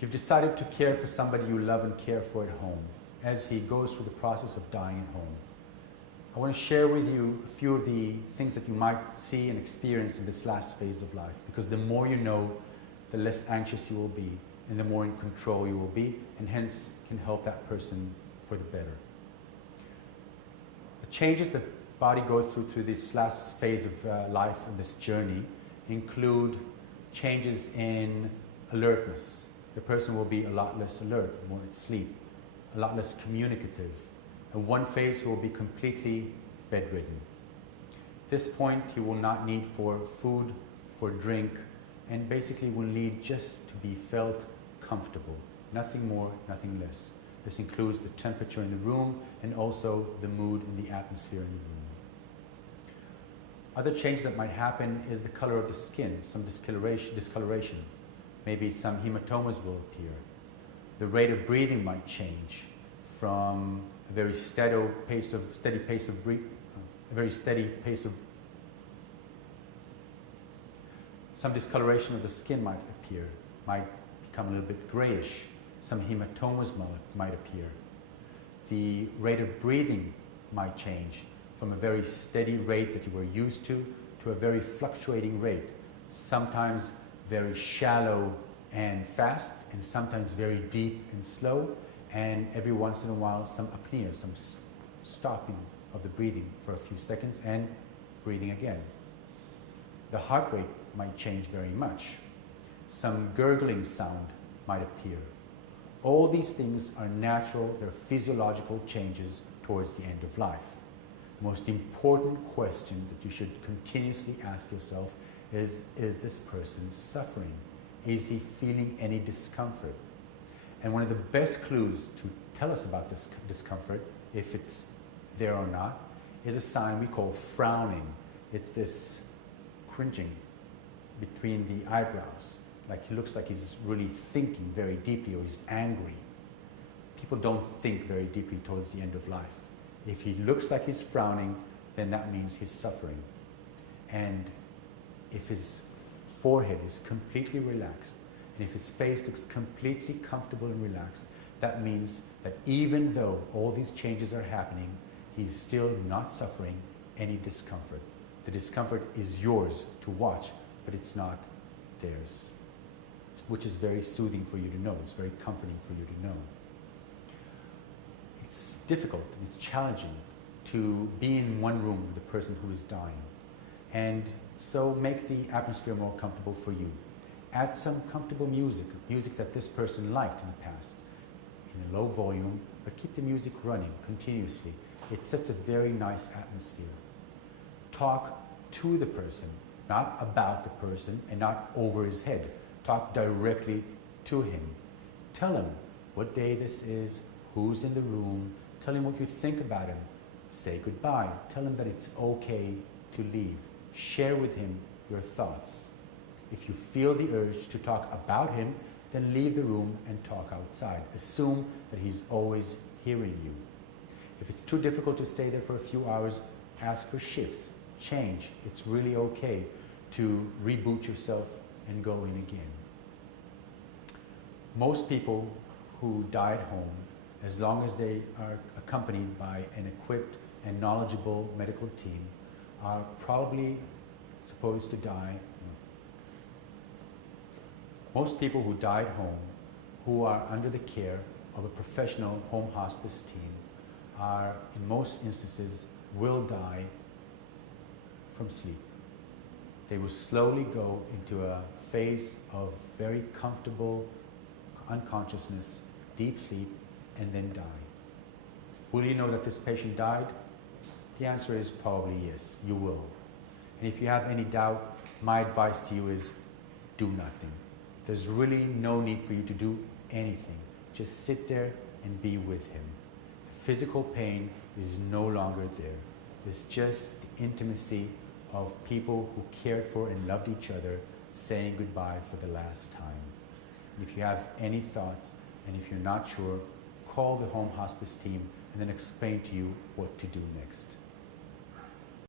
You've decided to care for somebody you love and care for at home as he goes through the process of dying at home. I want to share with you a few of the things that you might see and experience in this last phase of life, because the more you know, the less anxious you will be, and the more in control you will be, and hence can help that person for the better. The changes that body goes through this last phase of life and this journey include changes in alertness. The person will be a lot less alert, more at sleep, a lot less communicative. And one phase he will be completely bedridden. At this point, he will not need for food, for drink, and basically will need just to be felt comfortable. Nothing more, nothing less. This includes the temperature in the room and also the mood and the atmosphere in the room. Other changes that might happen is the color of the skin, some discoloration. Maybe some hematomas will appear. The rate of breathing might change from a very steady pace of some discoloration of the skin might appear, might become a little bit grayish. Some hematomas might appear. The rate of breathing might change from a very steady rate that you were used to a very fluctuating rate, sometimes very shallow and fast, and sometimes very deep and slow, and every once in a while some apnea, some stopping of the breathing for a few seconds and breathing again. The heart rate might change very much. Some gurgling sound might appear. All these things are natural, they're physiological changes towards the end of life. The most important question that you should continuously ask yourself is this person suffering? Is he feeling any discomfort? And one of the best clues to tell us about this discomfort, if it's there or not, is a sign we call frowning. It's this cringing between the eyebrows, like he looks like he's really thinking very deeply, or he's angry. People don't think very deeply towards the end of life. If he looks like he's frowning, then that means he's suffering. And if his forehead is completely relaxed, and if his face looks completely comfortable and relaxed, that means that even though all these changes are happening, he's still not suffering any discomfort. The discomfort is yours to watch, but it's not theirs, which is very soothing for you to know. It's very comforting for you to know. It's difficult, it's challenging to be in one room with the person who is dying. And so make the atmosphere more comfortable for you. Add some comfortable music that this person liked in the past, in a low volume, but keep the music running continuously. It sets a very nice atmosphere. Talk to the person, not about the person and not over his head. Talk directly to him. Tell him what day this is, who's in the room. Tell him what you think about him. Say goodbye. Tell him that it's okay to leave. Share with him your thoughts. If you feel the urge to talk about him, then leave the room and talk outside. Assume that he's always hearing you. If it's too difficult to stay there for a few hours, ask for shifts. Change. It's really okay to reboot yourself and go in again. Most people who die at home, as long as they are accompanied by an equipped and knowledgeable medical team, are probably supposed to die. Most people who die at home, who are under the care of a professional home hospice team, are, in most instances, will die from sleep. They will slowly go into a phase of very comfortable unconsciousness, deep sleep, and then die. Will you know that this patient died? The answer is probably yes, you will. And if you have any doubt, my advice to you is do nothing. There's really no need for you to do anything. Just sit there and be with him. The physical pain is no longer there. It's just the intimacy of people who cared for and loved each other saying goodbye for the last time. And if you have any thoughts, and if you're not sure, call the home hospice team and then explain to you what to do next.